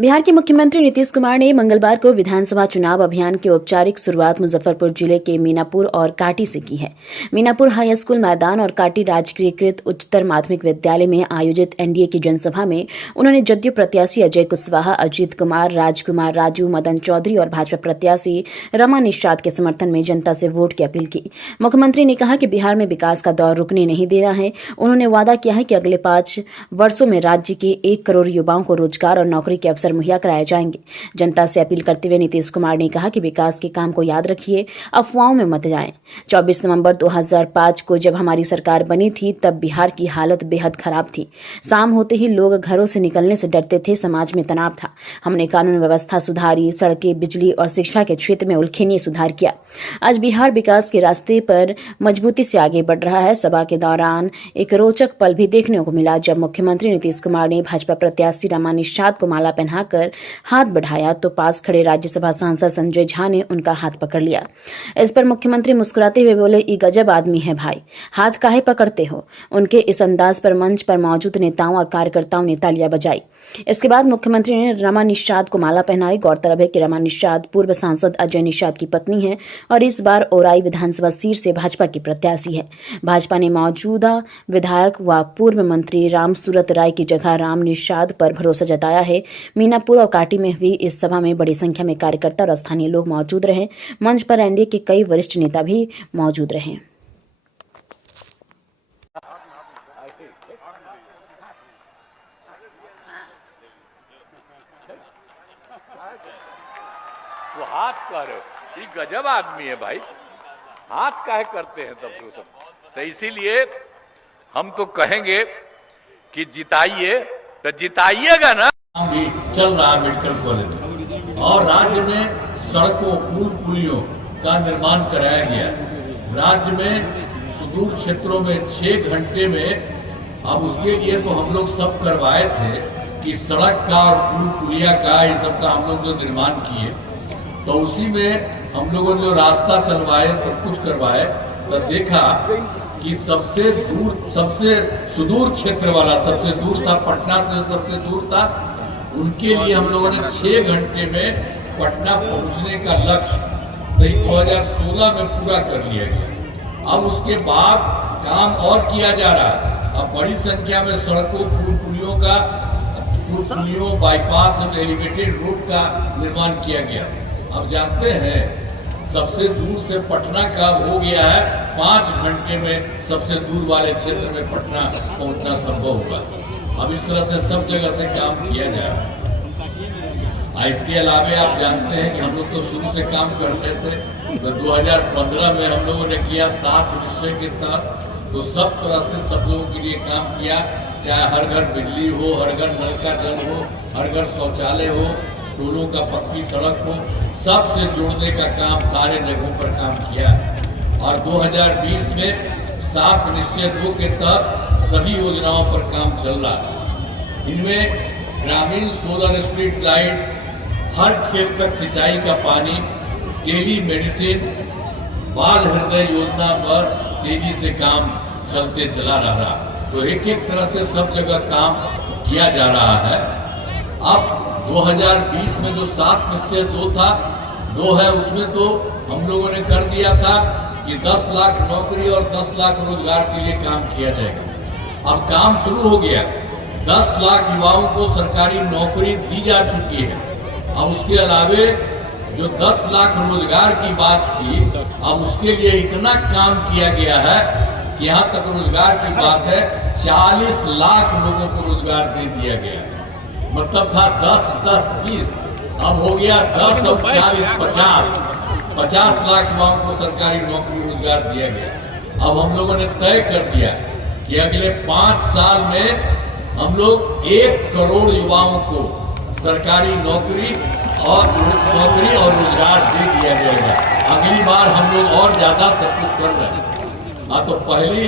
बिहार के मुख्यमंत्री नीतीश कुमार ने मंगलवार को विधानसभा चुनाव अभियान की औपचारिक शुरुआत मुजफ्फरपुर जिले के मीनापुर और काटी से की है। मीनापुर हाई स्कूल मैदान और काटी राजकीयकृत उच्चतर माध्यमिक विद्यालय में आयोजित एनडीए की जनसभा में उन्होंने जदयू प्रत्याशी अजय कुशवाहा, अजीत कुमार, राजकुमार राजू, मदन चौधरी और भाजपा प्रत्याशी रमा निषाद के समर्थन में जनता से वोट की अपील की। मुख्यमंत्री ने कहा कि बिहार में विकास का दौर रुकने नहीं देना है। उन्होंने वादा किया है कि अगले 5 वर्षों में राज्य के 1 करोड़ युवाओं को रोजगार और नौकरी के अवसर मुहैया कराए जाएंगे। जनता से अपील करते हुए नीतीश कुमार ने कहा कि विकास के काम को याद रखिए, अफवाहों में मत जाएं। 24 नवंबर 2005 को जब हमारी सरकार बनी थी तब बिहार की हालत बेहद खराब थी। शाम होते ही लोग घरों से निकलने से डरते थे, समाज में तनाव था। हमने कानून व्यवस्था सुधारी, सड़कें, बिजली और शिक्षा के क्षेत्र में उल्लेखनीय सुधार किया। आज बिहार विकास के रास्ते पर मजबूती से आगे बढ़ रहा है। सभा के दौरान एक रोचक पल भी देखने को मिला जब मुख्यमंत्री नीतीश कुमार ने भाजपा प्रत्याशी रमा निषाद को माला पहनाकर हाथ बढ़ाया तो पास खड़े राज्यसभा सांसद संजय झा ने उनका हाथ पकड़ लिया। इस पर मुख्यमंत्री मुस्कुराते हुए बोले, "ई गजब आदमी है भाई, हाथ काहे पकड़ते हो?" उनके इस अंदाज पर मंच पर मौजूद नेताओं और कार्यकर्ताओं ने तालियां बजाई। इसके बाद मुख्यमंत्री ने रमा निषाद को माला पहनाई। गौरतलब है कि रमा निषाद पूर्व सांसद अजय निषाद की पत्नी है और इस बार औराई विधानसभा सीट से भाजपा की प्रत्याशी है। भाजपा ने मौजूदा विधायक व पूर्व मंत्री रामसूरत राय की जगह राम निषाद पर भरोसा जताया है। मीनापुर और काटी में हुई इस सभा में बड़ी संख्या में कार्यकर्ता और स्थानीय लोग मौजूद रहे। मंच पर एनडीए के कई वरिष्ठ नेता भी मौजूद रहे। वो हाथ कह रहे हो, ये गजब आदमी है भाई, हाथ काहे करते हैं तब तो सब। तो इसीलिए हम तो कहेंगे कि जिताइए, तो जिताइएगा ना। भी चल रहा है मेडिकल कॉलेज और राज्य में सड़कों, पुल पुलियों का निर्माण कराया गया। राज्य में सुदूर क्षेत्रों में 6 घंटे में, अब उसके लिए तो हम लोग सब करवाए थे कि सड़क का और पुल पुलिया का ये सब का हम लोग जो निर्माण किए, तो उसी में हम लोगों ने जो रास्ता चलवाए, सब कुछ करवाए, तो देखा कि सबसे दूर, सबसे सुदूर क्षेत्र वाला, सबसे दूर था पटना से, सबसे दूर था, उनके लिए हम लोगों ने 6 घंटे में पटना पहुंचने का लक्ष्य 2016 में पूरा कर लिया गया। अब उसके बाद काम और किया जा रहा है। अब बड़ी संख्या में सड़कों, पुल पुलियों, बाईपास, एलिवेटेड रोड का निर्माण किया गया। अब जानते हैं सबसे दूर से पटना का हो गया है 5 घंटे में, सबसे दूर वाले क्षेत्र में पटना पहुंचना संभव होगा। अब इस तरह से सब जगह से काम किया जा रहा है। इसके अलावा आप जानते हैं कि हम लोग तो शुरू से काम करते थे, तो 2015 में हम लोगों ने किया 7 निश्चय के तहत, तो सब तरह से सब लोगों के लिए काम किया, चाहे हर घर बिजली हो, हर घर नल का जल हो, हर घर शौचालय हो, टोलों का पक्की सड़क हो, सबसे जोड़ने का काम सारे जगहों पर काम किया। और 2020 में 7 निश्चय 2 के तहत सभी योजनाओं पर काम चल रहा है। इनमें ग्रामीण सोलर स्ट्रीट लाइट, हर खेत तक सिंचाई का पानी, टेली मेडिसिन, बाल हृदय योजना पर तेजी से काम चलते चला रहा। तो एक एक तरह से सब जगह काम किया जा रहा है। अब 2020 में जो 7 निश्चय 2 था, 2 है, उसमें तो हम लोगों ने कर दिया था कि 10 लाख नौकरी और 10 लाख रोजगार के लिए काम किया जाएगा। अब काम शुरू हो गया, 10 लाख युवाओं को सरकारी नौकरी दी जा चुकी है। अब उसके अलावे जो 10 लाख रोजगार की बात थी, अब उसके लिए इतना काम किया गया है कि यहाँ तक रोजगार की बात है 40 लाख लोगों को रोजगार दे दिया गया। मतलब था 10, 10, 20, अब हो गया 10 और 40, 50 लाख युवाओं को सरकारी नौकरी रोजगार दिया गया। अब हम लोगों ने तय कर दिया कि अगले 5 साल में हम लोग 1 करोड़ युवाओं को सरकारी नौकरी और रोजगार दे दिया जाएगा। अगली बार हम लोग और ज्यादा सब कुछ कर रहे हैं। तो पहले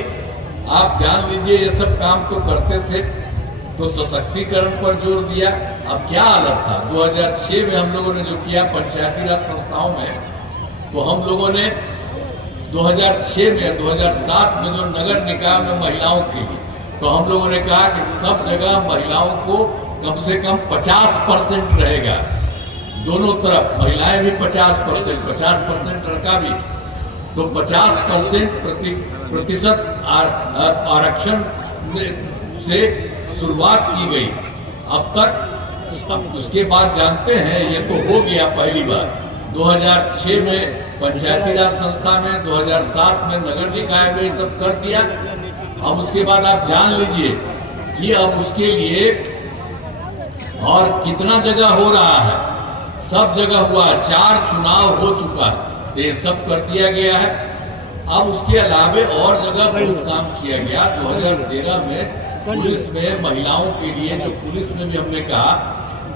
आप जान लीजिए ये सब काम तो करते थे, तो सशक्तिकरण पर जोर दिया। अब क्या हालत था 2006 में हम लोगों ने जो किया पंचायती राज संस्थाओं में, तो हम लोगों ने 2006 में 2007 में जो नगर निकाय में महिलाओं के लिए, तो हम लोगों ने कहा कि सब जगह महिलाओं को कम से कम 50% रहेगा। दोनों तरफ महिलाएं भी 50%, 50% लड़का भी, तो 50% प्रतिशत आरक्षण से शुरुआत की गई अब तक। उसके बाद जानते हैं ये तो हो गया पहली बार 2006 में पंचायती राज संस्था में, 2007 में नगर निकाय में सब कर दिया। अब उसके बाद आप जान लीजिए कि अब उसके लिए और कितना जगह हो रहा है, सब जगह हुआ, 4 चुनाव हो चुका है, ये सब कर दिया गया है। अब उसके अलावे और जगह बहुत काम किया गया। 2013 में पुलिस में महिलाओं के लिए, जो पुलिस में भी हमने कहा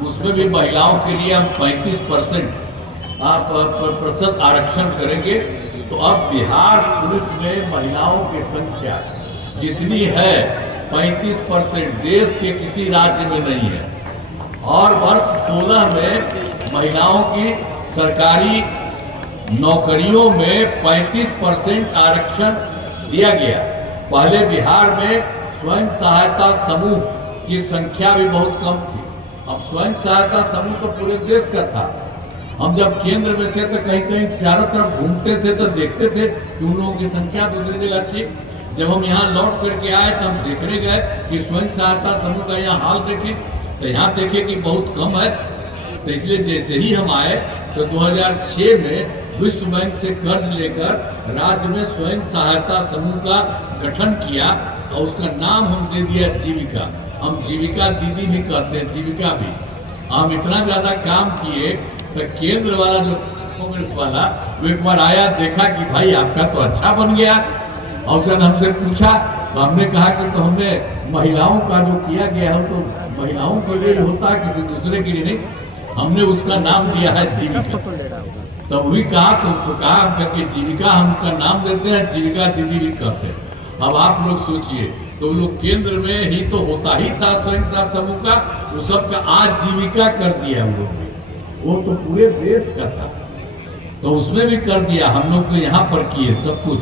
उसमें भी महिलाओं के लिए हम 35% आरक्षण करेंगे। तो अब बिहार पुलिस में महिलाओं की संख्या जितनी है 35% देश के किसी राज्य में नहीं है। और वर्ष 16 में महिलाओं की सरकारी नौकरियों में 35% आरक्षण दिया गया। पहले बिहार में स्वयं सहायता समूह की संख्या भी बहुत कम थी। अब स्वयं सहायता समूह तो पूरे देश का था। हम जब केंद्र में थे तो कहीं कहीं चारों तरफ घूमते थे तो देखते थे कि उन लोगों की संख्या दूसरी जगह अच्छी। जब हम यहाँ लौट करके आए तो हम देखने गए कि स्वयं सहायता समूह का यहाँ हाल देखें तो यहाँ देखे कि बहुत कम है। तो इसलिए जैसे ही हम आए तो 2006 में विश्व बैंक से कर्ज लेकर राज्य में स्वयं सहायता समूह का गठन किया और उसका नाम हम दे दिया जीविका। हम जीविका दीदी भी कहते हैं, जीविका भी। हम इतना ज्यादा काम किए तो केंद्र वाला जो कांग्रेस वाला वो एक बार आया, देखा कि भाई आपका तो अच्छा बन गया, और उसके बाद हमसे पूछा तो हमने कहा कि तो हमने महिलाओं का जो किया गया है तो महिलाओं के लिए होता है, किसी दूसरे के लिए नहीं। हमने उसका नाम दिया है जीविका। तब वही कहा तो कहा कि जीविका हम उनका नाम देते हैं, जीविका दीदी भी कहते हैं। अब आप लोग सोचिए, तो लोग केंद्र में ही तो होता ही था स्वयं सहायता समूह का, वो सबका आज जीविका कर दिया हम लोग ने। वो तो पूरे देश का था, तो उसमें भी कर दिया। हम लोग तो यहाँ पर किए सब कुछ।